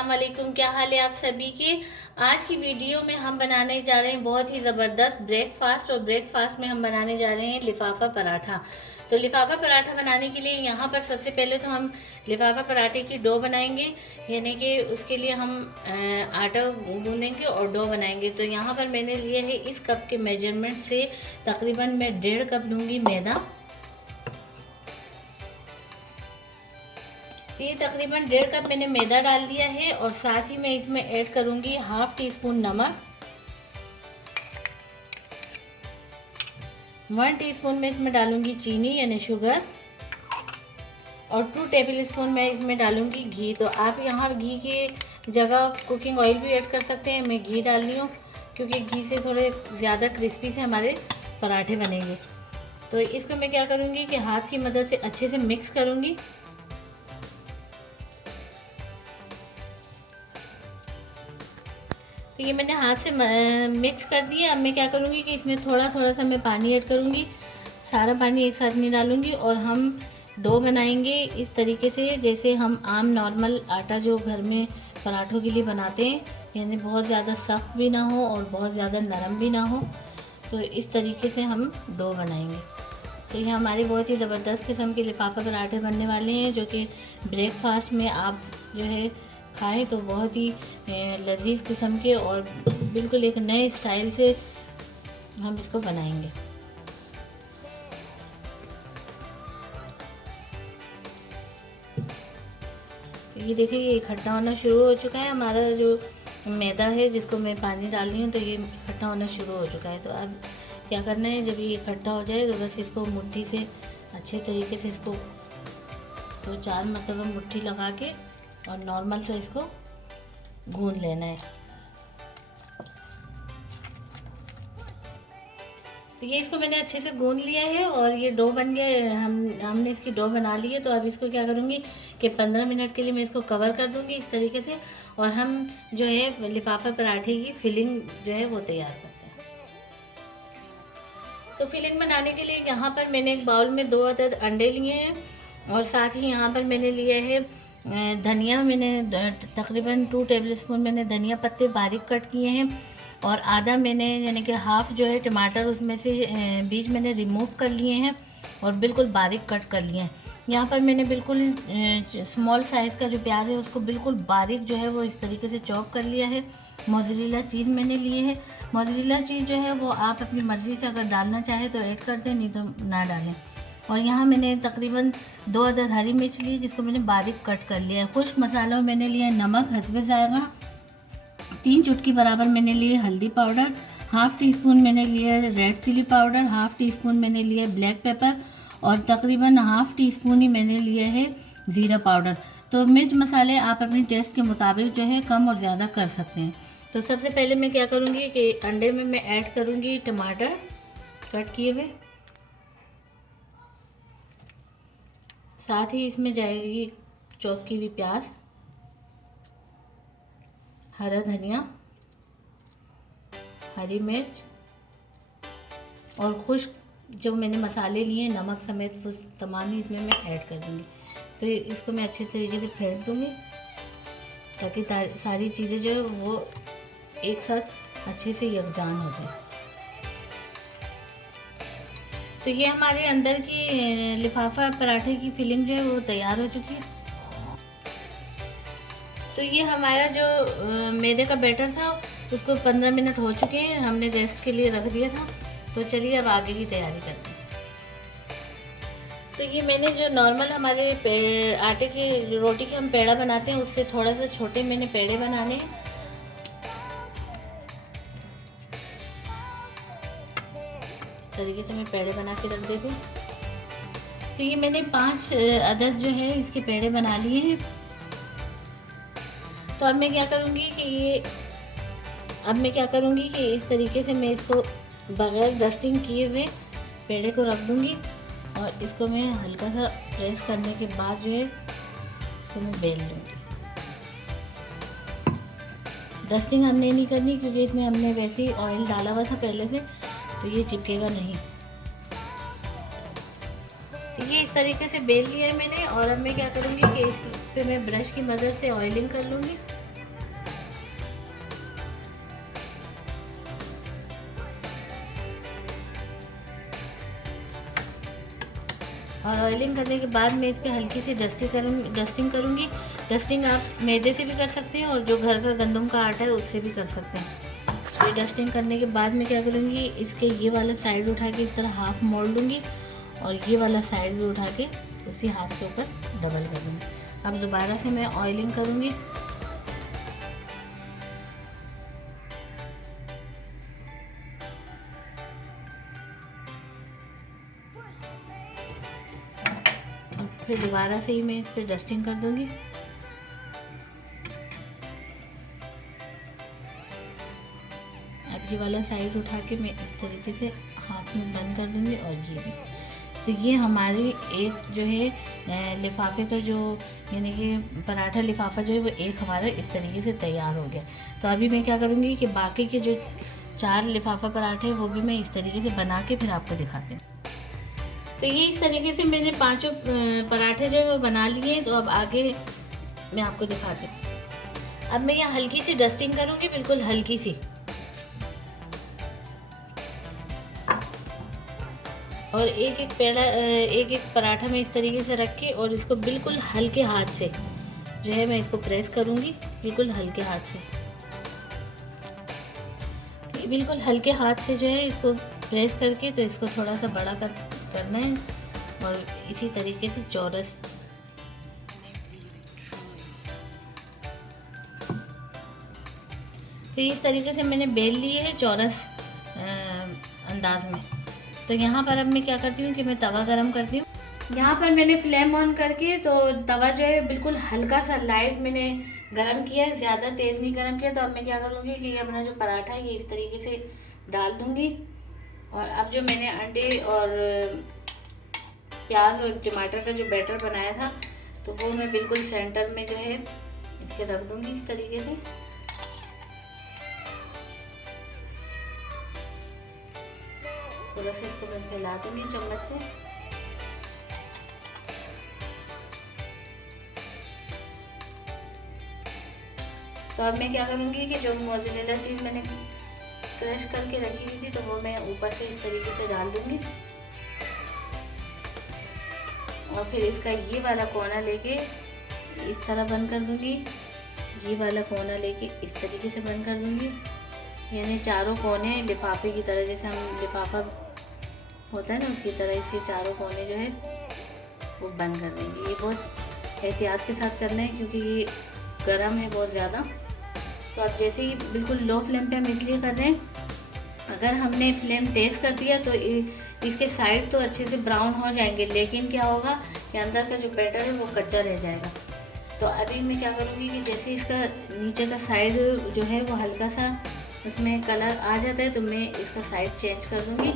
अस्सलाम वालेकुम। क्या हाल है आप सभी के। आज की वीडियो में हम बनाने जा रहे हैं बहुत ही ज़बरदस्त ब्रेकफास्ट। और ब्रेकफास्ट में हम बनाने जा रहे हैं लिफाफा पराठा। तो लिफाफा पराठा बनाने के लिए यहाँ पर सबसे पहले तो हम लिफाफा पराठे की डो बनाएंगे, यानी कि उसके लिए हम आटा गूँधेंगे और डो बनाएंगे। तो यहाँ पर मैंने लिए है इस कप के मेजरमेंट से तकरीबन मैं 1.5 कप लूँगी मैदा। तो ये तकरीबन 1.5 कप मैंने मैदा डाल दिया है और साथ ही मैं इसमें ऐड करूँगी हाफ टी स्पून नमक, 1 टीस्पून में इसमें डालूँगी चीनी यानी शुगर और 2 टेबल स्पून मैं इसमें डालूँगी घी। तो आप यहाँ घी की जगह कुकिंग ऑयल भी ऐड कर सकते हैं। मैं घी डाल रही हूँ क्योंकि घी से थोड़े ज़्यादा क्रिस्पी से हमारे पराठे बनेंगे। तो इसको मैं क्या करूँगी कि हाथ की मदद से अच्छे से मिक्स करूँगी। तो ये मैंने हाथ से मिक्स कर दिया। अब मैं क्या करूँगी कि इसमें थोड़ा थोड़ा सा मैं पानी ऐड करूँगी, सारा पानी एक साथ नहीं डालूँगी। और हम डो बनाएंगे इस तरीके से जैसे हम आम नॉर्मल आटा जो घर में पराठों के लिए बनाते हैं, यानी बहुत ज़्यादा सख्त भी ना हो और बहुत ज़्यादा नरम भी ना हो। तो इस तरीके से हम डो बनाएंगे। तो ये हमारे बहुत ही ज़बरदस्त किस्म के लिफाफा पराठे बनने वाले हैं, जो कि ब्रेकफास्ट में आप जो है खाएं तो बहुत ही लजीज किस्म के और बिल्कुल एक नए स्टाइल से हम इसको बनाएंगे। तो ये देखिए ये इकट्ठा होना शुरू हो चुका है। हमारा जो मैदा है जिसको मैं पानी डाल रही हूँ, तो ये इकट्ठा होना शुरू हो चुका है। तो अब क्या करना है, जब ये इकट्ठा हो जाए तो बस इसको मुट्ठी से अच्छे तरीके से इसको 2-4 मरतबा मुट्ठी लगा के और नॉर्मल से इसको गूंद लेना है। तो ये इसको मैंने अच्छे से गूंद लिया है और ये डो बन गया है। हमने इसकी डो बना ली है। तो अब इसको क्या करूँगी कि 15 मिनट के लिए मैं इसको कवर कर दूँगी इस तरीके से, और हम जो है लिफाफा पराठे की फिलिंग जो है वो तैयार करते हैं। तो फिलिंग बनाने के लिए यहाँ पर मैंने एक बाउल में 2 अदद अंडे लिए हैं और साथ ही यहाँ पर मैंने लिए है धनिया। मैंने तकरीबन 2 टेबल स्पून मैंने धनिया पत्ते बारीक कट किए हैं और आधा मैंने यानी कि हाफ़ जो है टमाटर उसमें से बीज मैंने रिमूव कर लिए हैं और बिल्कुल बारीक कट कर लिए हैं। यहाँ पर मैंने बिल्कुल स्मॉल साइज़ का जो प्याज है उसको बिल्कुल बारीक जो है वो इस तरीके से चॉप कर लिया है। मोज़रेला चीज़ मैंने लिए है। मोज़रेला चीज़ जो है वो आप अपनी मर्ज़ी से अगर डालना चाहे तो ऐड कर दें, नहीं तो ना डालें। और यहाँ मैंने तकरीबन 2 अदद हरी मिर्च ली जिसको मैंने बारीक कट कर लिया है। खुश्क मसालों में मैंने लिया है नमक हस्बे ज़ायक़ा, 3 चुटकी बराबर मैंने लिए हल्दी पाउडर, हाफ़ टी स्पून मैंने लिया red chilli powder, half teaspoon मैंने लिया ब्लैक पेपर और तकरीबन हाफ़ टी स्पून ही मैंने लिया है ज़ीरा पाउडर। तो मिर्च मसाले आप अपने टेस्ट के मुताबिक जो है कम और ज़्यादा कर सकते हैं। तो सबसे पहले मैं क्या करूँगी कि अंडे में मैं ऐड करूँगी टमाटर कट किए हुए, साथ ही इसमें जाएगी चॉप की हुई प्याज, हरा धनिया, हरी मिर्च और खुश्क जो मैंने मसाले लिए नमक समेत वो तमाम ही इसमें मैं ऐड कर दूँगी। तो इसको मैं अच्छे तरीके से फेंट दूँगी ताकि सारी चीज़ें जो है वो एक साथ अच्छे से यकजान हो जाए। तो ये हमारे अंदर की लिफाफा पराठे की फिलिंग जो है वो तैयार हो चुकी है। तो ये हमारा जो मैदे का बैटर था उसको 15 मिनट हो चुके हैं, हमने रेस्ट के लिए रख दिया था। तो चलिए अब आगे की तैयारी करते हैं। तो ये मैंने जो नॉर्मल हमारे आटे की रोटी के हम पेड़ा बनाते हैं उससे थोड़ा सा छोटे मैंने पेड़े बनाने हैं। तरीके से मैं पेड़े बना के रख देती हूँ। तो ये मैंने 5 अदद जो है इसके पेड़े बना लिए हैं। तो अब मैं क्या करूँगी कि इस तरीके से मैं इसको बग़ैर डस्टिंग किए हुए पेड़े को रख दूँगी और इसको मैं हल्का सा प्रेस करने के बाद जो है इसको मैं बेल लूँगी। डस्टिंग हमने नहीं करनी क्योंकि इसमें हमने वैसे ही ऑयल डाला हुआ था पहले से, तो ये चिपकेगा नहीं। तो ये इस तरीके से बेल लिया है मैंने। और अब मैं क्या करूँगी कि इस पे मैं ब्रश की मदद से ऑयलिंग कर लूँगी और ऑयलिंग करने के बाद मैं इसकी हल्की सी डस्टिंग करूँगी। डस्टिंग आप मैदे से भी कर सकते हैं और जो घर का गंदम का आटा है उससे भी कर सकते हैं। तो ये डस्टिंग करने के बाद मैं क्या करूँगी, इसके ये वाला साइड उठा के इस तरह हाफ मोड़ लूँगी और ये वाला साइड भी उठा के उसी हाफ के ऊपर डबल कर दूँगी। अब दोबारा से मैं ऑयलिंग करूँगी। फिर दोबारा से ही मैं इस पर डस्टिंग कर दूँगी। अब ये वाला साइड उठा के मैं इस तरीके से हाथ में बंद कर दूँगी और ये भी। तो ये हमारी एक जो है लिफाफे का जो यानी कि पराठा लिफाफा जो है वो एक हमारा इस तरीके से तैयार हो गया। तो अभी मैं क्या करूँगी कि बाकी के जो 4 लिफाफा पराठे हैं वो भी मैं इस तरीके से बना के फिर आपको दिखाती हूँ। तो ये इस तरीके से मैंने 5 पराठे जो है वो बना लिए। तो अब आगे मैं आपको दिखाती हूँ। अब मैं यहाँ हल्की सी डस्टिंग करूँगी, बिल्कुल हल्की सी, और एक एक पराठा मैं इस तरीके से रख के और इसको बिल्कुल हल्के हाथ से जो है मैं इसको प्रेस करूँगी, बिल्कुल हल्के हाथ से। तो बिल्कुल हल्के हाथ से जो है इसको प्रेस करके तो इसको थोड़ा सा बड़ा करना है और इसी तरीके से चौरस। तो इस तरीके से मैंने बेल लिए है चौरस अंदाज में। तो यहाँ पर अब मैं क्या करती हूँ कि मैं तवा गरम करती हूँ। यहाँ पर मैंने फ्लेम ऑन करके तो तवा जो है बिल्कुल हल्का सा लाइट मैंने गरम किया है, ज़्यादा तेज़ नहीं गरम किया। तो अब मैं क्या करूँगी कि ये अपना जो पराठा है ये इस तरीके से डाल दूँगी। और अब जो मैंने अंडे और प्याज और टमाटर का जो बैटर बनाया था तो वो मैं बिल्कुल सेंटर में जो है इसके रख दूँगी इस तरीके से। थोड़ा सा इसको मैं फैला दूँगी चम्मच से। तो अब मैं क्या करूँगी कि जो मोज़रेला चीज़ मैंने क्रश करके रखी हुई थी तो वो मैं ऊपर से इस तरीके से डाल दूँगी। और फिर इसका ये वाला कोना लेके इस तरह बंद कर दूँगी, ये वाला कोना लेके इस तरीके से बंद कर दूँगी। यानी चारों कोने लिफाफे की तरह, जैसे हम लिफाफा होता है ना उसकी तरह इसके चारों कोने जो है वो बंद कर देंगे। ये बहुत एहतियात के साथ करना है क्योंकि ये गर्म है बहुत ज़्यादा। तो अब जैसे ही बिल्कुल लो फ्लेम पे हम इसलिए कर रहे हैं, अगर हमने फ्लेम तेज़ कर दिया तो इसके साइड तो अच्छे से ब्राउन हो जाएंगे, लेकिन क्या होगा कि अंदर का जो बैटर है वो कच्चा रह जाएगा। तो अभी मैं क्या करूँगी कि जैसे इसका नीचे का साइड जो है वो हल्का सा उसमें कलर आ जाता है तो मैं इसका साइड चेंज कर दूँगी।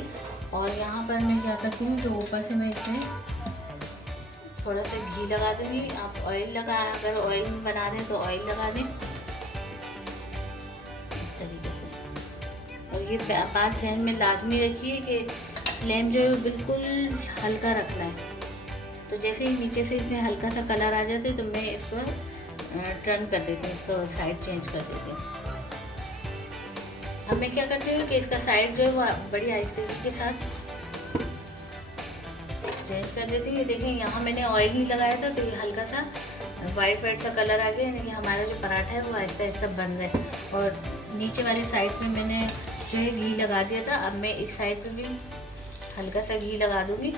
और यहाँ पर मैं क्या करती हूँ तो ऊपर से मैं इसमें थोड़ा सा घी लगा दूँगी। आप ऑयल लगा, अगर ऑयल में बना रहे हैं तो ऑयल लगा दें इस तरीके से। और ये बात ध्यान में लाजमी रखिए कि फ्लेम जो है बिल्कुल हल्का रखना है। तो जैसे ही नीचे से इसमें हल्का सा कलर आ जाते तो मैं इसको टर्न कर देती हूँ, इसको साइड चेंज कर देती हूँ। अब मैं क्या करती हूँ कि इसका साइड जो है वो बड़ी आहिस्ते के साथ चेंज कर देती हूँ। ये देखें यहाँ मैंने ऑयल नहीं लगाया था तो ये हल्का सा वाइट सा कलर आ गया, यानी कि हमारा जो पराठा है वो आहिस्ता आहिस्ता बन रहा है। और नीचे वाले साइड पे मैंने जो है घी लगा दिया था। अब मैं इस साइड पे भी हल्का सा घी लगा दूँगी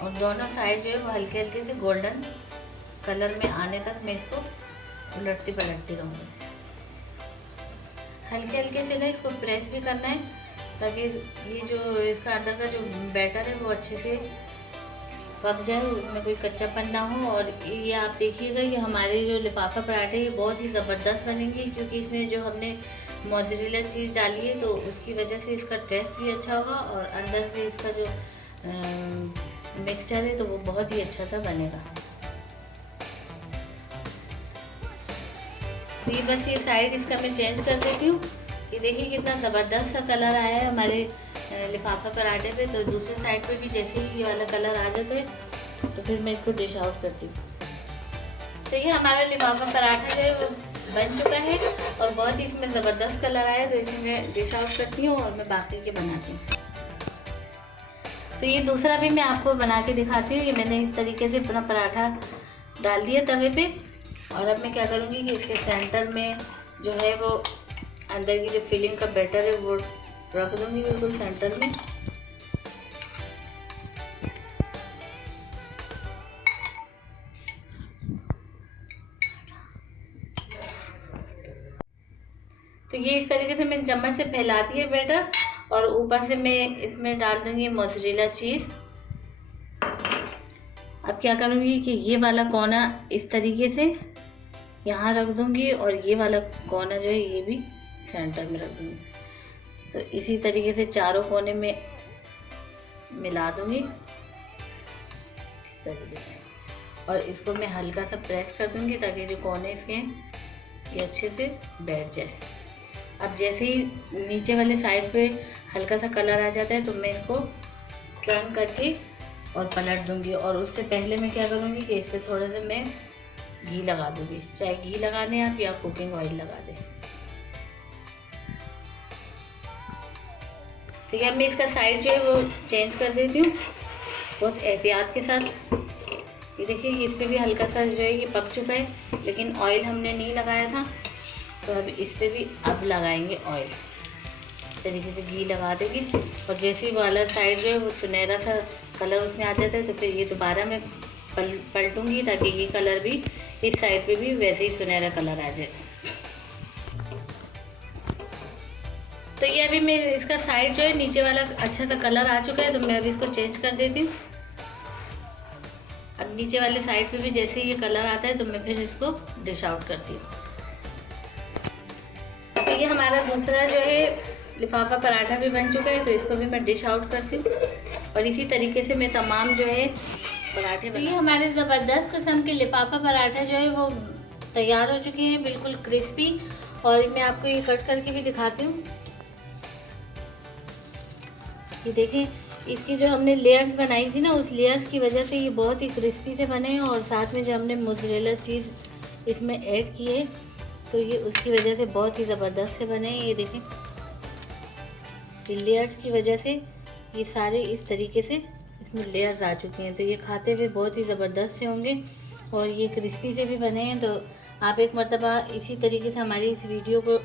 और दोनों साइड जो है वो हल्के हल्के से गोल्डन कलर में आने तक मैं इसको उलटती पलटती रहूँगी। हल्के हल्के से ना इसको प्रेस भी करना है ताकि ये जो इसका अंदर का जो बैटर है वो अच्छे से पक जाए, उसमें कोई कच्चापन ना हो। और ये आप देखिएगा ये हमारे जो लिफाफा पराठे ये बहुत ही ज़बरदस्त बनेंगे क्योंकि इसमें जो हमने मोज़रेला चीज़ डाली है तो उसकी वजह से इसका टेस्ट भी अच्छा होगा और अंदर से इसका जो मिक्सचर है तो वो बहुत ही अच्छा सा बनेगा। तो ये बस ये साइड इसका मैं चेंज कर देती हूँ। ये देखिए कितना ज़बरदस्त सा कलर आया है हमारे लिफाफा पराठे पे। तो दूसरे साइड पे भी जैसे ही ये वाला कलर आ जाता है तो फिर मैं इसको डिश आउट करती हूँ। तो ये हमारा लिफाफा पराठा जो है वो बन चुका है और बहुत ही इसमें ज़बरदस्त कलर आया है। तो इसे मैं डिश आउट करती हूँ और मैं बाकी के बनाती हूँ। तो ये दूसरा भी मैं आपको बना के दिखाती हूँ। ये मैंने इस तरीके से अपना पराठा डाल दिया तवे पे, और अब मैं क्या करूँगी कि इसके सेंटर में जो है वो अंदर की जो फिलिंग का बैटर है वो रख दूँगी बिल्कुल सेंटर में। तो ये इस तरीके से मैंने चम्मच से फैला दिया बैटर, और ऊपर से मैं इसमें डाल दूँगी मोज़रेला चीज़। अब क्या करूँगी कि ये वाला कोना इस तरीके से यहाँ रख दूँगी, और ये वाला कोना जो है ये भी सेंटर में रख दूँगी। तो इसी तरीके से चारों कोने में मिला दूँगी और इसको मैं हल्का सा प्रेस कर दूँगी ताकि जो कोने इसके ये अच्छे से बैठ जाए। अब जैसे ही नीचे वाले साइड पे हल्का सा कलर आ जाता है तो मैं इसको टर्न करके और पलट दूँगी, और उससे पहले मैं क्या करूँगी कि इस पर थोड़ा सा मैं घी लगा दूँगी, चाहे घी लगा दें आप या कुकिंग ऑयल लगा दें। ठीक है, मैं इसका साइड जो है वो चेंज कर देती हूँ बहुत एहतियात के साथ। ये देखिए इस पर भी हल्का सा जो है ये पक चुका है, लेकिन ऑयल हमने नहीं लगाया था, तो अब इस पर भी अब लगाएंगे ऑयल। इस तरीके से घी लगा देंगे, और जैसे ही वाला साइड जो है वो सुनहरा सा कलर उसमें आ जाता है तो फिर ये दोबारा मैं पलटूँगी ताकि ये कलर भी इस साइड पे भी वैसे ही सुनहरा कलर आ जाए। तो ये अभी मेरे इसका साइड जो है नीचे वाला अच्छा सा कलर आ चुका है, तो मैं अभी इसको चेंज कर देती हूँ। अब नीचे वाले साइड पे भी जैसे ये कलर आता है तो मैं फिर इसको डिश आउट करती हूँ। तो ये हमारा दूसरा जो है लिफाफा पराठा भी बन चुका है, तो इसको भी मैं डिश आउट करती हूँ, और इसी तरीके से मैं तमाम जो है पराठे। तो ये हमारे ज़बरदस्त किस्म के लिफाफा पराठा जो है वो तैयार हो चुके हैं, बिल्कुल क्रिस्पी। और मैं आपको ये कट करके भी दिखाती हूँ। ये देखिए इसकी जो हमने लेयर्स बनाई थी ना, उस लेयर्स की वजह से ये बहुत ही क्रिस्पी से बने हैं, और साथ में जो हमने मोज़रेला चीज़ इसमें ऐड की है तो ये उसकी वजह से बहुत ही ज़बरदस्त से बने हैं। ये देखें ये लेयर्स की वजह से ये सारे इस तरीके से इसमें लेयर्स आ चुके हैं, तो ये खाते हुए बहुत ही ज़बरदस्त से होंगे, और ये क्रिस्पी से भी बने हैं। तो आप एक मर्तबा इसी तरीके से हमारी इस वीडियो को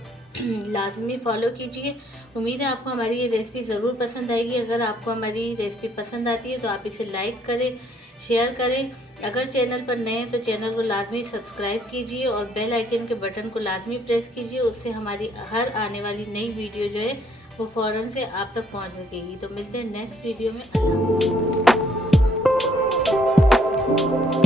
लाजमी फॉलो कीजिए। उम्मीद है आपको हमारी ये रेसिपी ज़रूर पसंद आएगी। अगर आपको हमारी रेसिपी पसंद आती है तो आप इसे लाइक करें, शेयर करें। अगर चैनल पर नए हैं तो चैनल को लाजमी सब्सक्राइब कीजिए, और बेल आइकन के बटन को लाजमी प्रेस कीजिए। उससे हमारी हर आने वाली नई वीडियो जो है वो फ़ौरन से आप तक पहुंच सकेगी। तो मिलते हैं नेक्स्ट वीडियो में। अल्लाह।